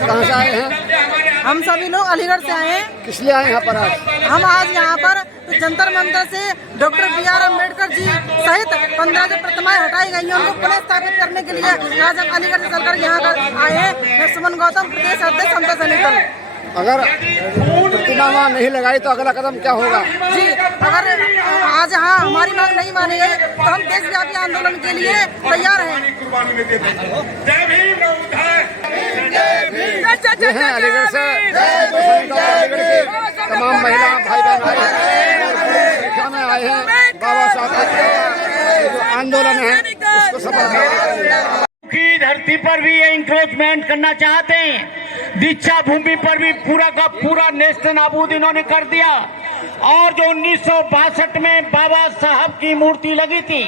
कहाँ से आए हैं? हम सभी लोग अलीगढ़ से आए हैं। किस लिए आए यहाँ पर आज? हम आज यहाँ पर जंतर मंतर से डॉक्टर B.R. अम्बेडकर जी सहित 15 जो प्रतिमाएं हटाई गई हैं उनको पुनः स्थापित करने के लिए आज हम अलीगढ़ से चलकर यहाँ पर आए हैं। मैं सुमन गौतम, प्रदेश अध्यक्ष समता सैनिक दल। अगर प्रतिमा वहाँ नहीं लगाई तो अगला कदम क्या होगा? जी, अगर आज यहाँ हमारी मांग नहीं मानी गई तो हम देशव्यापी आंदोलन के लिए तैयार हैं। ये हैं अलीगढ़ से अलीगढ़ के तमाम महिला भाई बहन आए हैं, संख्या में आए हैं बाबा साहब का जो आंदोलन है उसको सफल की धरती पर भी ये इंक्रोचमेंट करना चाहते हैं। दीक्षा भूमि पर भी पूरा का पूरा नेस्त नाबूद इन्होंने कर दिया। और जो 1962 में बाबा साहब की मूर्ति लगी थी,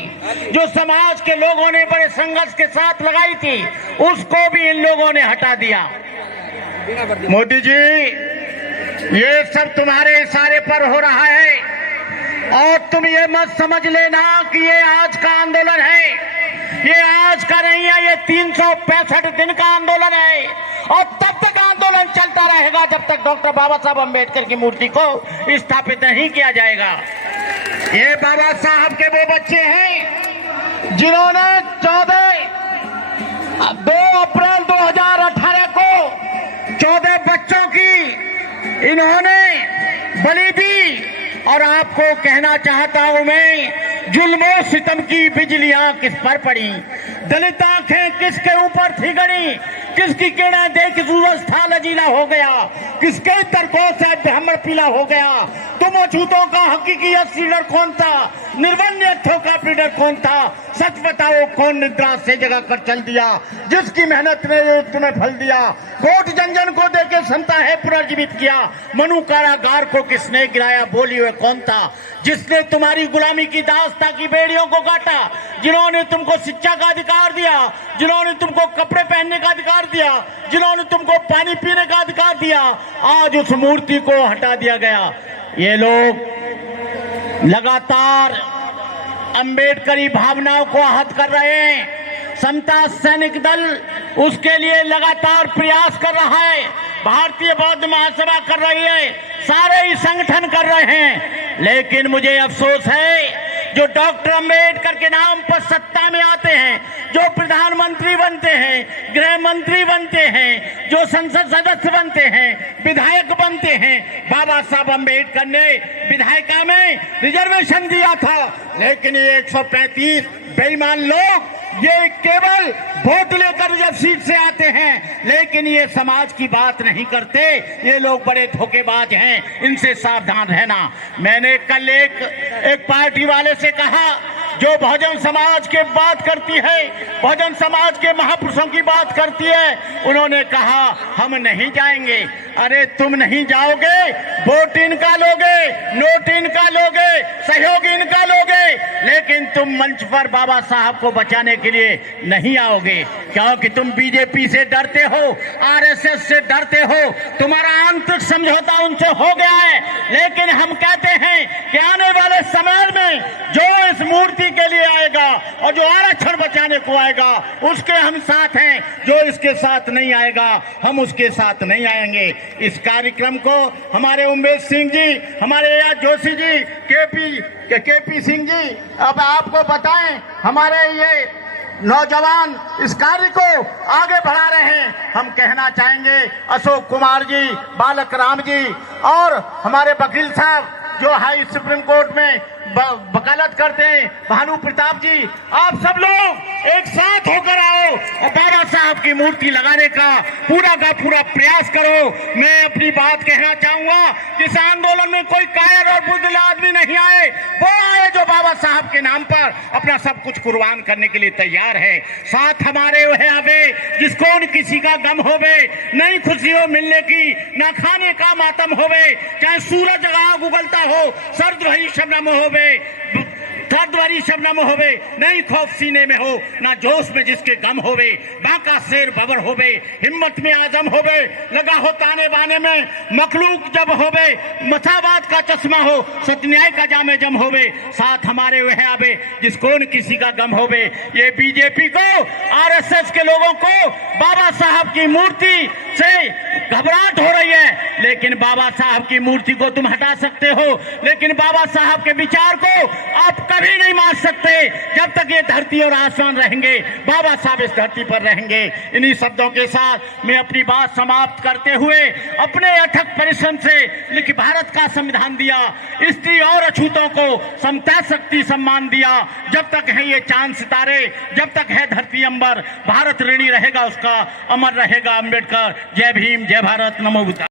जो समाज के लोगों ने बड़े संघर्ष के साथ लगाई थी, उसको भी इन लोगों ने हटा दिया। मोदी जी, ये सब तुम्हारे इशारे पर हो रहा है और तुम ये मत समझ लेना कि ये आज का आंदोलन है। ये आज का नहीं है, ये 365 दिन का आंदोलन है और तब तक आंदोलन चलता रहेगा जब तक डॉक्टर बाबा साहब अम्बेडकर की मूर्ति को स्थापित नहीं किया जाएगा। ये बाबा साहब के वो बच्चे हैं जिन्होंने 2 अप्रैल 2018 को 14 बच्चों की इन्होंने बलि दी। और आपको कहना चाहता हूं मैं, जुल्मो सितम की बिजलियां किस पर पड़ी, दलित आंखें किसके ऊपर थी गड़ी, किसकी किरणें देख सूरज था लजीला हो गया, किसके तर्कों से ब्राह्मण पीला हो गया। तुम अछूतों का हकीकी लीडर कौन था, निर्वन्य अर्थों का लीडर कौन था, सच बताओ कौन निद्रा से जगा कर चल दिया, जिसकी मेहनत ने तुम्हें फल दिया। कोट जन को देके समता है पुनर्जीवित किया, मनु कारागार को किसने गिराया, बोली हुए कौन था, जिसने तुम्हारी गुलामी की दास्ता की बेड़ियों को काटा, जिन्होंने तुमको शिक्षा का अधिकार दिया, जिन्होंने तुमको कपड़े पहनने का अधिकार दिया, जिन्होंने तुमको पानी पीने का अधिकार दिया, आज उस मूर्ति को हटा दिया गया। ये लोग लगातार अंबेडकरी भावनाओं को आहत कर रहे हैं। समता सैनिक दल उसके लिए लगातार प्रयास कर रहा है, भारतीय बौद्ध महासभा कर रही है, सारे ही संगठन कर रहे हैं। लेकिन मुझे अफसोस है जो डॉक्टर अंबेडकर के नाम पर सत्ता में आते हैं, जो प्रधानमंत्री बनते हैं, गृह मंत्री बनते हैं, जो संसद सदस्य बनते हैं, विधायक बनते हैं। बाबा साहब अंबेडकर ने विधायिका में रिजर्वेशन दिया था, लेकिन ये 135 बेईमान लोग ये केवल वोट लेकर जब सीट से आते हैं, लेकिन ये समाज की बात नहीं करते। ये लोग बड़े धोखेबाज हैं, इनसे सावधान रहना। मैंने कल एक पार्टी वाले से कहा जो बहुजन समाज की बात करती है, बहुजन समाज के महापुरुषों की बात करती है, उन्होंने कहा हम नहीं जाएंगे। अरे तुम नहीं जाओगे, वोट इनका लोगे, नोट इनका लोगे, सहयोग इनका लोगे, लेकिन तुम मंच पर बाबा साहब को बचाने के लिए नहीं आओगे, क्योंकि तुम बीजेपी से डरते हो, आरएसएस से डरते हो, तुम्हारा आंतरिक समझौता उनसे हो गया है। लेकिन हम कहते हैं कि आने वाले समय में जो इस मूर्ति के लिए आएगा और जो आरक्षण बचाने को आएगा उसके हम साथ हैं, जो इसके साथ नहीं आएगा हम उसके साथ नहीं आएंगे। इस कार्यक्रम को हमारे उमेश सिंह जी, हमारे एआर जोशी जी, केपी सिंह जी, अब आपको बताएं, हमारे ये नौजवान इस कार्य को आगे बढ़ा रहे हैं। हम कहना चाहेंगे अशोक कुमार जी, बालक राम जी और हमारे वकील साहब जो हाई सुप्रीम कोर्ट में वकालत करते हैं, भानु प्रताप जी, आप सब लोग एक साथ होकर आओ और बाबा साहब की मूर्ति लगाने का पूरा प्रयास करो। मैं अपनी बात कहना चाहूंगा कि इस आंदोलन में कोई कायर और बुज़दिल आदमी नहीं आए, वो आए जो बाबा साहब के नाम पर अपना सब कुछ कुर्बान करने के लिए तैयार है। साथ हमारे वह आवे जिसको न किसी का गम होवे, नई खुशी हो मिलने की, ना खाने का मातम होवे, चाहे सूरज आग उगलता हो, सर्द वही शबनम होवे, दर्द भरी शबनम होवे, नहीं खौफ सीने में हो, ना जोश में जिसके गम होवे, बांका शेर बबर होवे, हिम्मत में आजम होवे, लगा हो ताने बाने में मखलूक जब होवे, मसावाद का चश्मा हो, सत्य का जामे जम होवे, साथ हमारे वह आवे जिसको न किसी का गम होवे। ये बीजेपी को, आरएसएस के लोगों को बाबा साहब की मूर्ति से घबराहट हो रही है, लेकिन बाबा साहब की मूर्ति को तुम हटा सकते हो, लेकिन बाबा साहब के विचार को आप कभी नहीं मान सकते। जब तक ये धरती और आसमान रहेंगे, बाबा साहब इस धरती पर रहेंगे। इन्हीं शब्दों के साथ मैं अपनी बात समाप्त करते हुए, अपने अथक परिश्रम से लिखित भारत का संविधान दिया, स्त्री और अछूतों को समता शक्ति सम्मान दिया। जब तक है ये चांद सितारे, जब तक है धरती अंबर, भारत ऋणी रहेगा उसका, अमर रहेगा अम्बेडकर। जय भीम, जय भारत, नमो बुद्धाय।